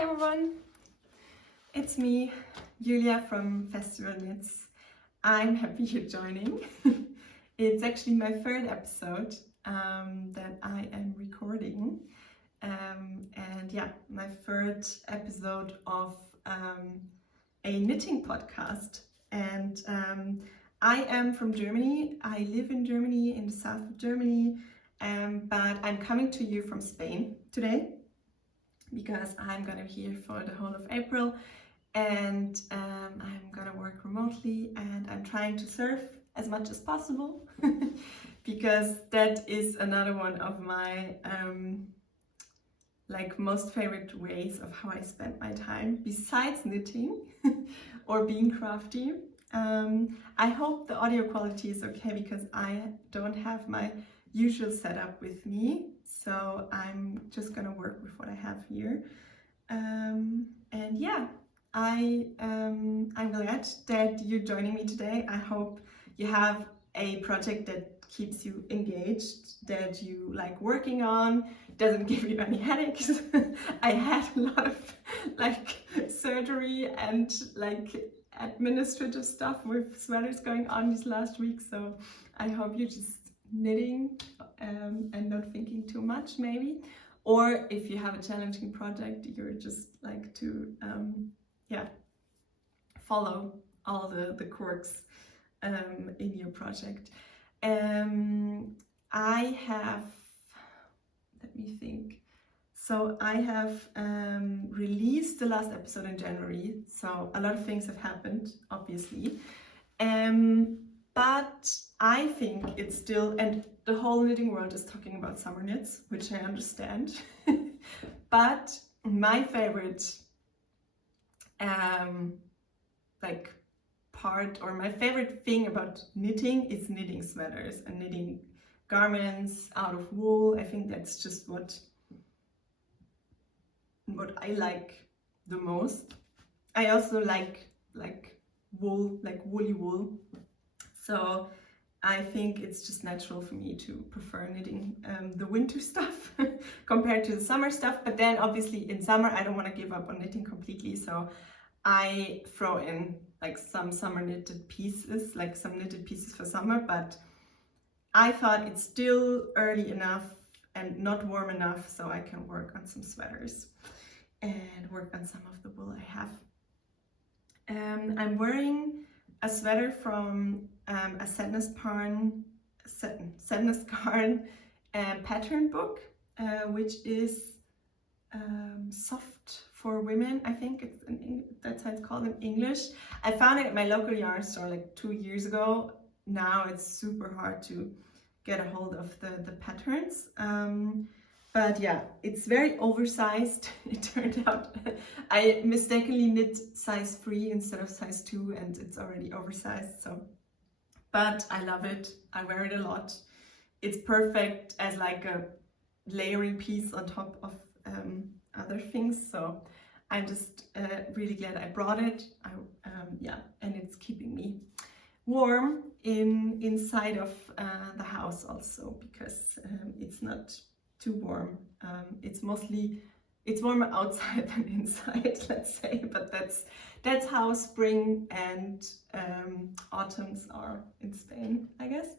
Hi everyone, it's me, Julia from Festival Knits. I'm happy you're joining. It's actually my third episode that I am recording. And yeah, my third episode of a knitting podcast. And I am from Germany. I live in Germany, in the south of Germany, but I'm coming to you from Spain today, because I'm gonna be here for the whole of April, and I'm gonna work remotely, and I'm trying to surf as much as possible because that is another one of my most favorite ways of how I spend my time besides knitting or being crafty. I hope the audio quality is okay because I don't have my usual setup with me, so I'm just gonna work with what I have here. And yeah, I'm glad that you're joining me today. I hope you have a project that keeps you engaged, that you like working on, doesn't give you any headaches. I had a lot of surgery and administrative stuff with sweaters going on this last week, so I hope you're just knitting and not thinking too much maybe, or if you have a challenging project, you're just like to follow all the quirks in your project. I have, let me think. So I have released the last episode in January, so a lot of things have happened, obviously. But I think it's still, and the whole knitting world is talking about summer knits, which I understand. But my favorite part, or my favorite thing about knitting is knitting sweaters and knitting garments out of wool. I think that's just what I like the most. I also like wool, like woolly wool. So I think it's just natural for me to prefer knitting the winter stuff compared to the summer stuff. But then obviously in summer I don't want to give up on knitting completely, so I throw in like some summer knitted pieces, like some knitted pieces for summer. But I thought it's still early enough and not warm enough, so I can work on some sweaters and work on some of the wool I have. I'm wearing a sweater from a Sadness Garn pattern book, which is soft for women. I think it's that's how it's called in English. I found it at my local yarn store like 2 years ago. Now it's super hard to get a hold of the patterns. But yeah, it's very oversized. It turned out I mistakenly knit size 3 instead of size 2, and it's already oversized. So, but I love it. I wear it a lot. It's perfect as like a layering piece on top of other things. So I'm just really glad I brought it. And it's keeping me warm inside of the house also, because it's not too warm. It's warmer outside than inside, let's say, but that's how spring and autumns are in Spain, I guess.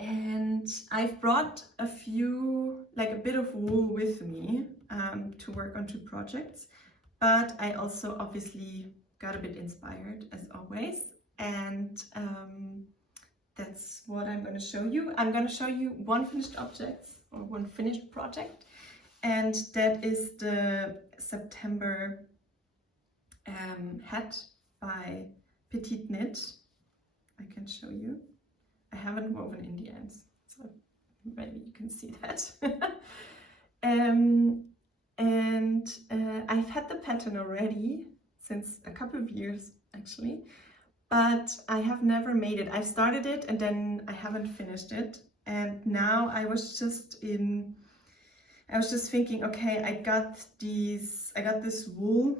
And I've brought a bit of wool with me to work on 2 projects, but I also obviously got a bit inspired as always, and that's what I'm going to show you. I'm going to show you one finished project, and that is the September hat by PetiteKnit. I can show you. I haven't woven in the ends, so maybe you can see that. I've had the pattern already since a couple of years actually, but I have never made it. I've started it and then I haven't finished it. And now I was just thinking, okay, I got this wool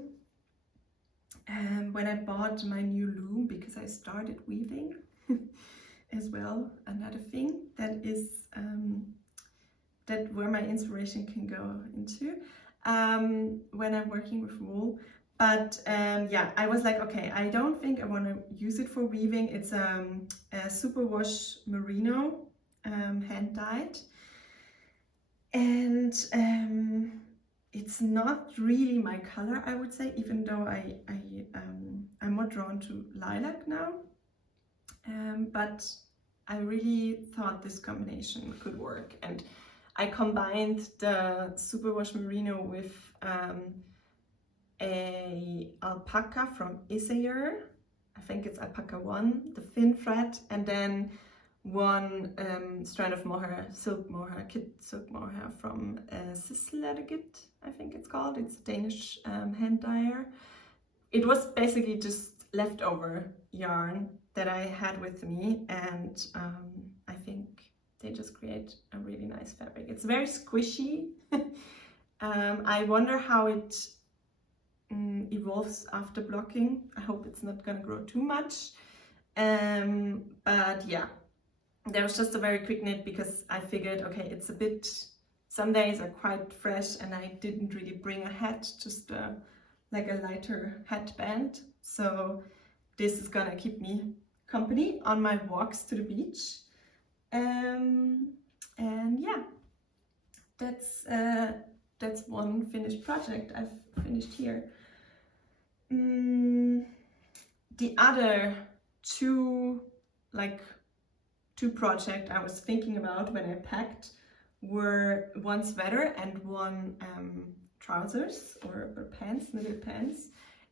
when I bought my new loom, because I started weaving as well. Another thing that is that where my inspiration can go into when I'm working with wool. But yeah, I was like, okay, I don't think I want to use it for weaving. It's a superwash merino, hand dyed, and it's not really my color, I would say, even though I'm more drawn to lilac now. But I really thought this combination could work, and I combined the superwash merino with a alpaca from Isager. I think it's alpaca 1, the thin thread, and then one strand of mohair, silk mohair, kit silk mohair from Sisledigit, I think it's called. It's a Danish hand dyer. It was basically just leftover yarn that I had with me, and I think they just create a really nice fabric. It's very squishy. I wonder how it evolves after blocking. I hope it's not gonna grow too much. But yeah, there was just a very quick knit because I figured, okay, it's a bit, some days are quite fresh and I didn't really bring a hat, just like a lighter headband. So this is gonna keep me company on my walks to the beach. And yeah, that's one finished project I've finished here. The other two projects I was thinking about when I packed were one sweater and one trousers or pants, knitted pants.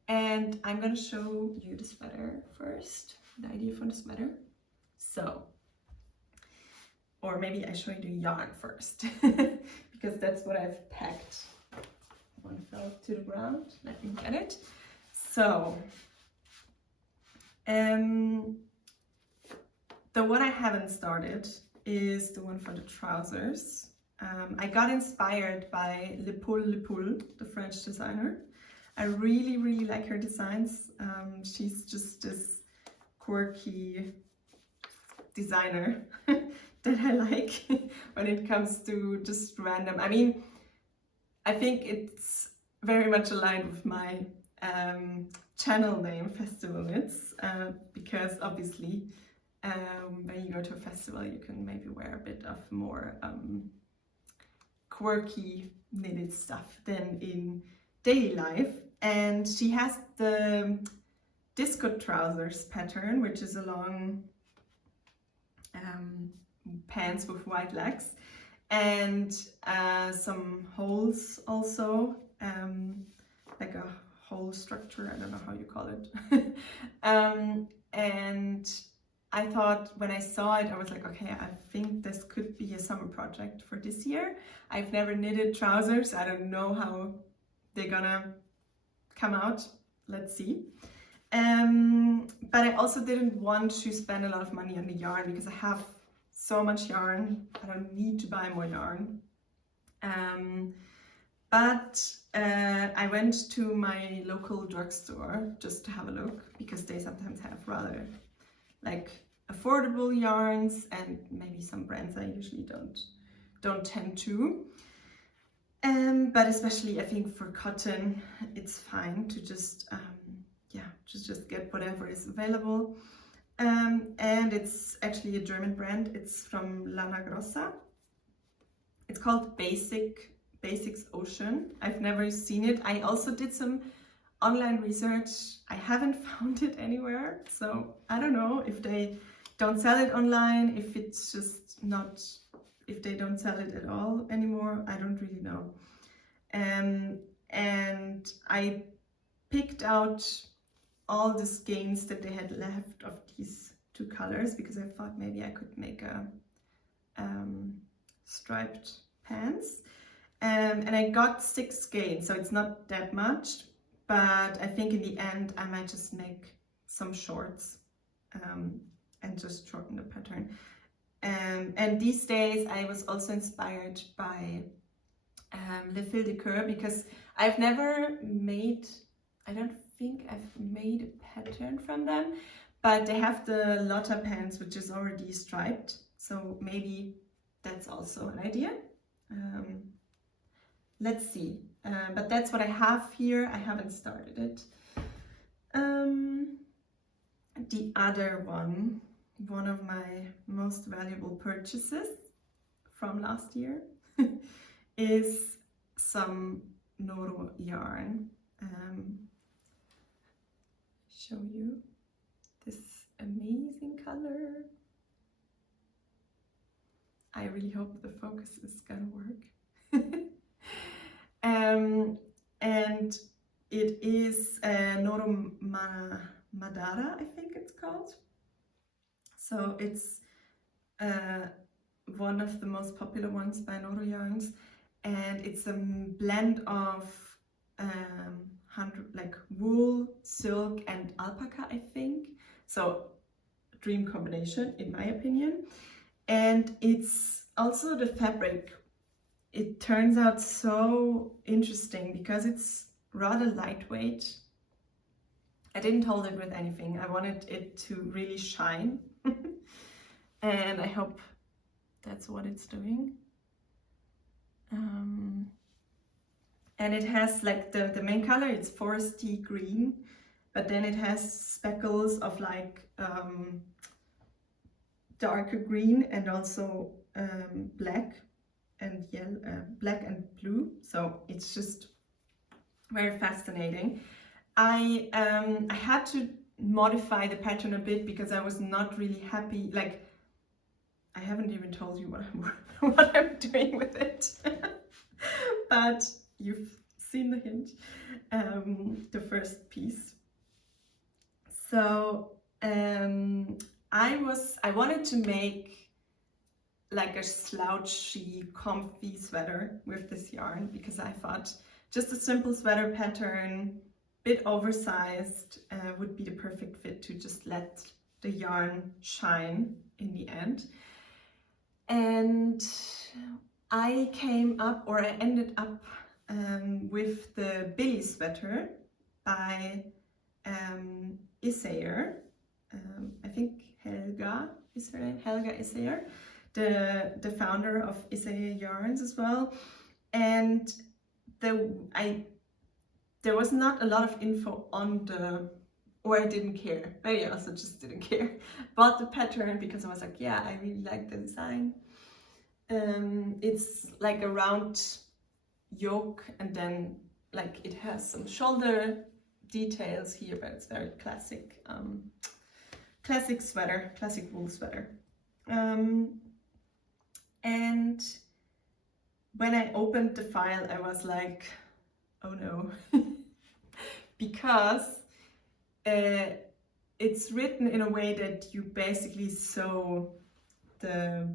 And I'm gonna show you the sweater first, the idea for the sweater. So, or maybe I show you the yarn first, because that's what I've packed. One fell to the ground, let me get it. So, the one I haven't started is the one for the trousers. I got inspired by Le Poule, the French designer. I really, really like her designs. She's just this quirky designer that I like when it comes to just random. I mean, I think it's very much aligned with my channel name, Festival Knits, because obviously when you go to a festival you can maybe wear a bit of more quirky knitted stuff than in daily life. And she has the disco trousers pattern, which is a long pants with white legs and some holes also, like a hole structure, I don't know how you call it. And I thought when I saw it, I was like, okay, I think this could be a summer project for this year. I've never knitted trousers. I don't know how they're gonna come out. Let's see. But I also didn't want to spend a lot of money on the yarn because I have so much yarn. I don't need to buy more yarn. But I went to my local drugstore just to have a look, because they sometimes have rather like affordable yarns and maybe some brands I usually don't tend to. But especially I think for cotton, it's fine to just just get whatever is available. And it's actually a German brand. It's from Lana Grossa. It's called Basics Ocean. I've never seen it. I also did some online research. I haven't found it anywhere, so I don't know if they don't sell it online, if it's just not, if they don't sell it at all anymore. I don't really know. And I picked out all the skeins that they had left of these two colors because I thought maybe I could make a striped pants. And I got 6 skeins, so it's not that much, but I think in the end I might just make some shorts and just shorten the pattern. And these days I was also inspired by lesfillesducoeur, because I've never made, I don't think I've made a pattern from them, but they have the Lotta Pants, which is already striped, so maybe that's also an idea. Let's see. But that's what I have here. I haven't started it. The other one of my most valuable purchases from last year is some Noro yarn. Show you this amazing color. I really hope the focus is gonna work. And it is Noro Madara, I think it's called. So it's one of the most popular ones by Noro yarns, and it's a blend of wool, silk, and alpaca, I think. So dream combination, in my opinion. And it's also the fabric. It turns out so interesting because it's rather lightweight. I didn't hold it with anything. I wanted it to really shine. And I hope that's what it's doing. And it has like the main color, it's foresty green, but then it has speckles of like darker green and also black and yellow, black and blue. So it's just very fascinating. I had to modify the pattern a bit because I was not really happy. Like, I haven't even told you what I'm doing with it, but you've seen the hint, the first piece. So I wanted to make like a slouchy, comfy sweater with this yarn because I thought just a simple sweater pattern, bit oversized, would be the perfect fit to just let the yarn shine in the end. And I came up, or I ended up with the Billy sweater by Isager. I think Helga is her name, Helga Isager, the founder of Isager Yarns as well. And there was not a lot of info on the, or I didn't care. Maybe I also just didn't care about the pattern because I was like, yeah, I really like the design. It's like a round yoke, and then like it has some shoulder details here, but it's very classic, classic sweater, classic wool sweater. And when I opened the file, I was like, oh no, because it's written in a way that you basically sew the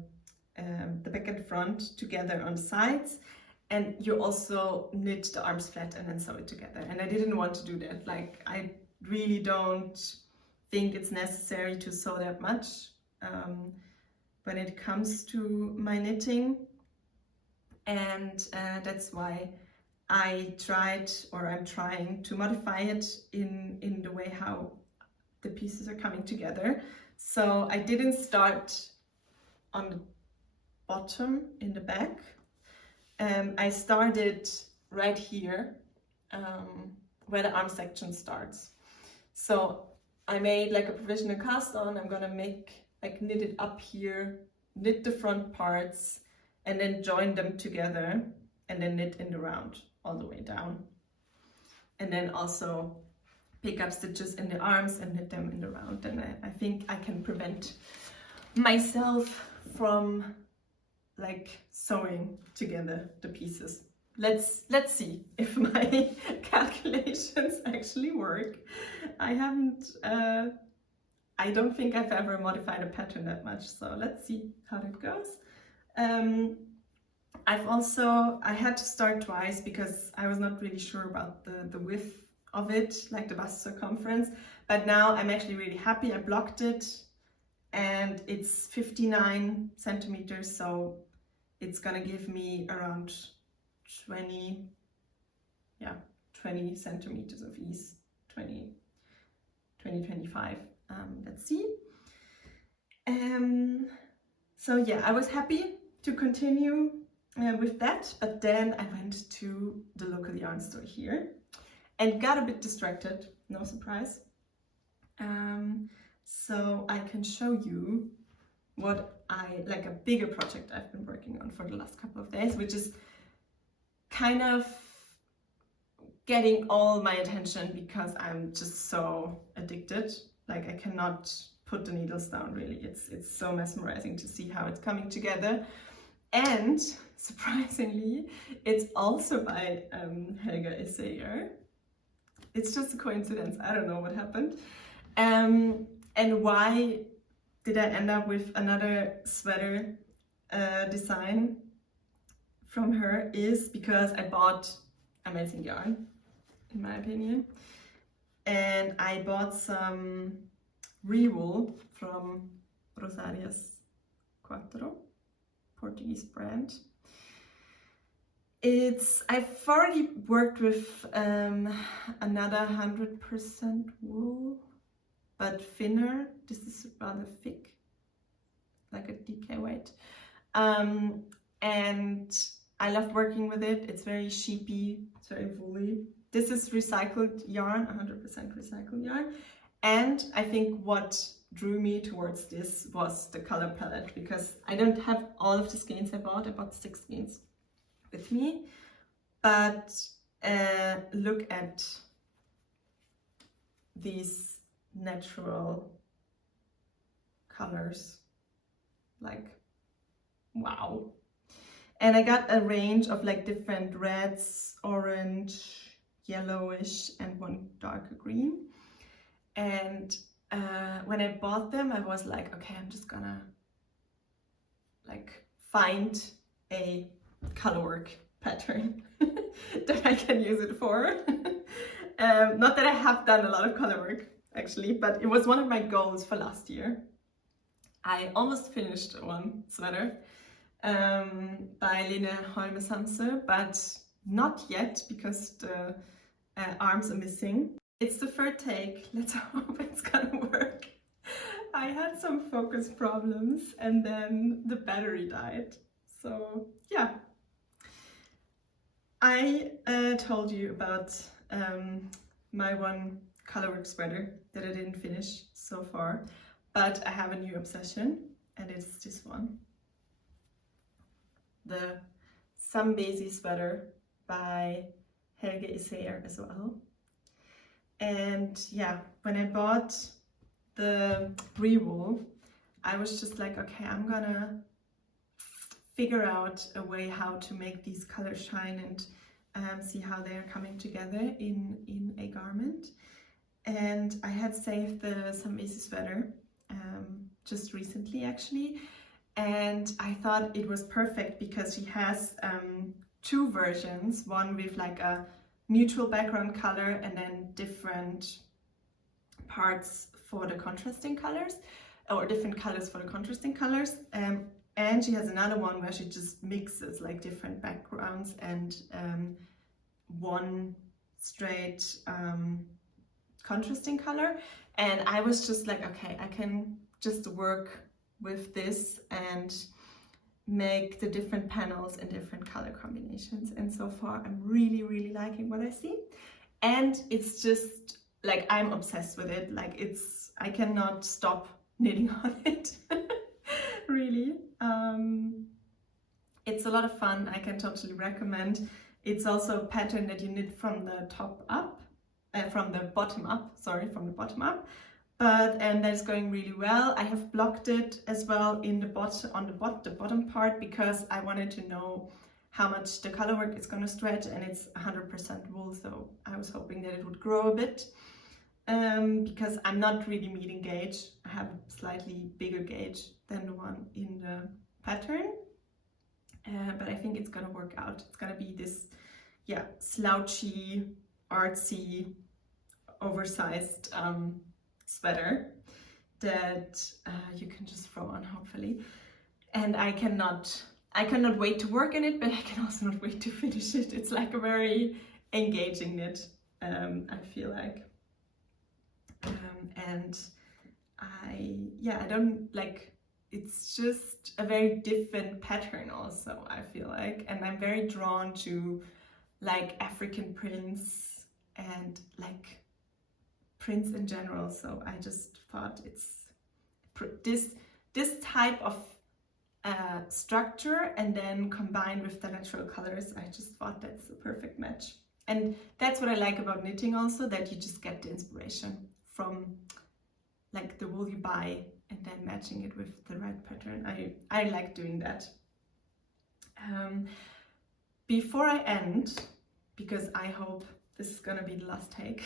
back and front together on the sides, and you also knit the arms flat and then sew it together. And I didn't want to do that. Like, I really don't think it's necessary to sew that much when it comes to my knitting. And that's why I tried, or I'm trying to modify it in the way how the pieces are coming together. So I didn't start on the bottom in the back. I started right here where the arm section starts. So I made like a provisional cast on. I'm gonna make like knit it up here, knit the front parts, and then join them together, and then knit in the round all the way down. And then also pick up stitches in the arms and knit them in the round. And I think I can prevent myself from like sewing together the pieces. Let's see if my calculations actually work. I don't think I've ever modified a pattern that much, so let's see how that goes. I had to start twice because I was not really sure about the width of it, like the bust circumference, but now I'm actually really happy. I blocked it and it's 59 centimeters, so it's gonna give me around 20 centimeters of ease, 25. Let's see. So yeah, I was happy to continue with that, but then I went to the local yarn store here and got a bit distracted, no surprise. So I can show you what like a bigger project I've been working on for the last couple of days, which is kind of getting all my attention because I'm just so addicted. Like I cannot put the needles down really. It's so mesmerizing to see how it's coming together. And surprisingly, it's also by Helga Isager. It's just a coincidence. I don't know what happened. And why did I end up with another sweater design from her is because I bought amazing yarn, in my opinion. And I bought some wool from Retrosarios Portuguese brand. I've already worked with another 100% wool, but thinner. This is rather thick, like a DK weight. And I love working with it. It's very sheepy, it's very woolly. This is recycled yarn, 100% recycled yarn. And I think what drew me towards this was the color palette, because I don't have all of the skeins I bought 6 skeins with me, but look at these natural colors, like wow. And I got a range of like different reds, orange, yellowish, and one darker green. And when I bought them, I was like, okay, I'm just gonna like find a colorwork pattern that I can use it for. Not that I have done a lot of colorwork actually, but it was one of my goals for last year. I almost finished one sweater by Lana, but not yet because the arms are missing. It's the third take. Let's hope it's gonna work. I had some focus problems and then the battery died. So yeah. I told you about my one colorwork sweater that I didn't finish so far, but I have a new obsession, and it's this one. The Zambezi Sweater by Helga Isager as well. And yeah, when I bought the wool, I was just like, okay, I'm gonna figure out a way how to make these colors shine and see how they are coming together in a garment. And I had saved the Zambezi Sweater just recently actually, and I thought it was perfect because she has 2 versions, one with like a neutral background color and then different parts for the contrasting colors, or different colors for the contrasting colors. And she has another one where she just mixes like different backgrounds and one straight contrasting color. And I was just like, okay, I can just work with this and make the different panels in different color combinations. And so far I'm really liking what I see. And it's just like, I'm obsessed with it. Like I cannot stop knitting on it. Really. It's a lot of fun. I can totally recommend. It's also a pattern that you knit from the top up, from the bottom up, and that's going really well. I have blocked it as well in the bottom part, because I wanted to know how much the colorwork is going to stretch, and it's 100% wool, so I was hoping that it would grow a bit, because I'm not really medium gauge. I have a slightly bigger gauge than the one in the pattern, but I think it's gonna work out. It's gonna be this, yeah, slouchy, artsy, oversized sweater that you can just throw on, hopefully. And I cannot wait to work in it, but I can also not wait to finish it. It's like a very engaging knit, I feel like. And I don't like, it's just a very different pattern also, I feel like, and I'm very drawn to like African prints and like prints in general. So I just thought it's this type of structure, and then combined with the natural colors, I just thought that's a perfect match. And that's what I like about knitting also, that you just get the inspiration from like the wool you buy and then matching it with the right pattern. I like doing that. Before I end, because I hope this is gonna be the last take,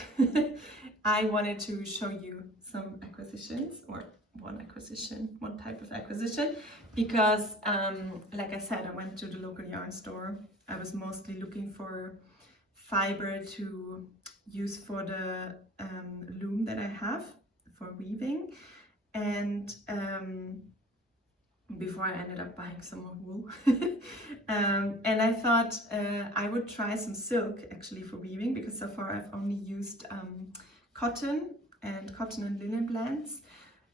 I wanted to show you some acquisitions, or one type of acquisition, because like I said, I went to the local yarn store. I was mostly looking for fiber to use for the loom that I have for weaving, and before I ended up buying some more wool. And I thought I would try some silk actually for weaving, because so far I've only used cotton and linen blends,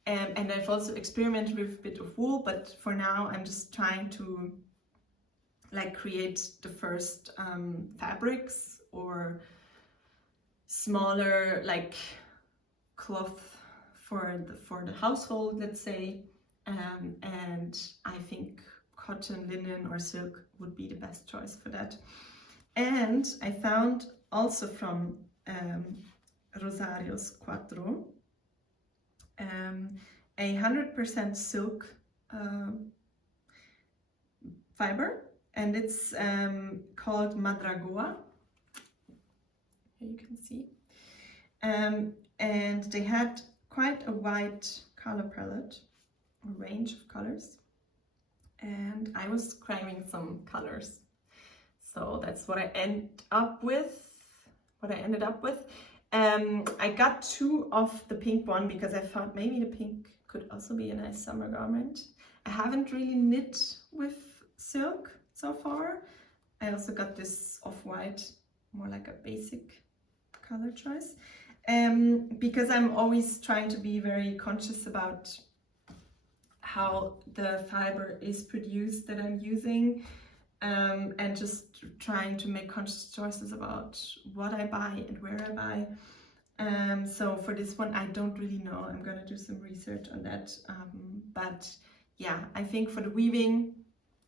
and I've also experimented with a bit of wool, but for now I'm just trying to like create the first fabrics or smaller like cloth for the household, let's say, and I think cotton, linen or silk would be the best choice for that. And I found also from Retrosarios 4 a 100% silk fiber, and it's called Madragoa. Here you can see. And they had quite a wide color palette, a range of colors, and I was craving some colors, so that's what I ended up with. I got 2 of the pink one because I thought maybe the pink could also be a nice summer garment. I haven't really knit with silk so far. I also got this off-white, more like a basic color choice, because I'm always trying to be very conscious about how the fiber is produced that I'm using, and just trying to make conscious choices about what I buy and where I buy. So for this one, I don't really know. I'm gonna do some research on that. But yeah, I think for the weaving,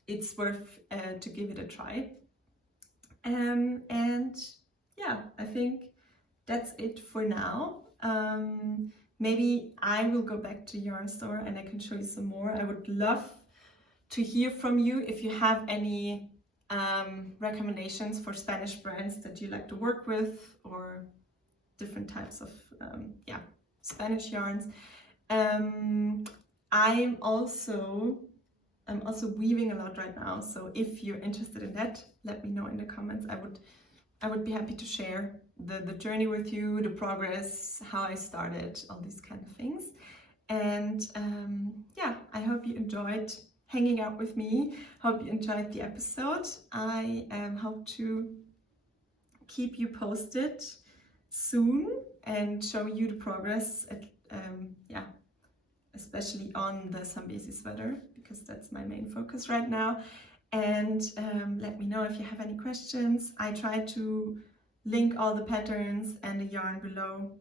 it's worth to give it a try. And yeah, I think that's it for now. Maybe I will go back to yarn store and I can show you some more. I would love to hear from you if you have any recommendations for Spanish brands that you like to work with, or different types of Spanish yarns. I'm also weaving a lot right now, so if you're interested in that, let me know in the comments. I would be happy to share the journey with you, the progress, how I started, all these kind of things. And yeah, I hope you enjoyed hanging out with me. Hope you enjoyed the episode. I hope to keep you posted soon and show you the progress at, especially on the Zambezi sweater, because that's my main focus right now. And let me know if you have any questions. I try to link all the patterns and the yarn below,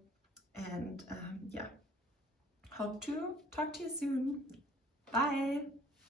and yeah, hope to talk to you soon. Bye.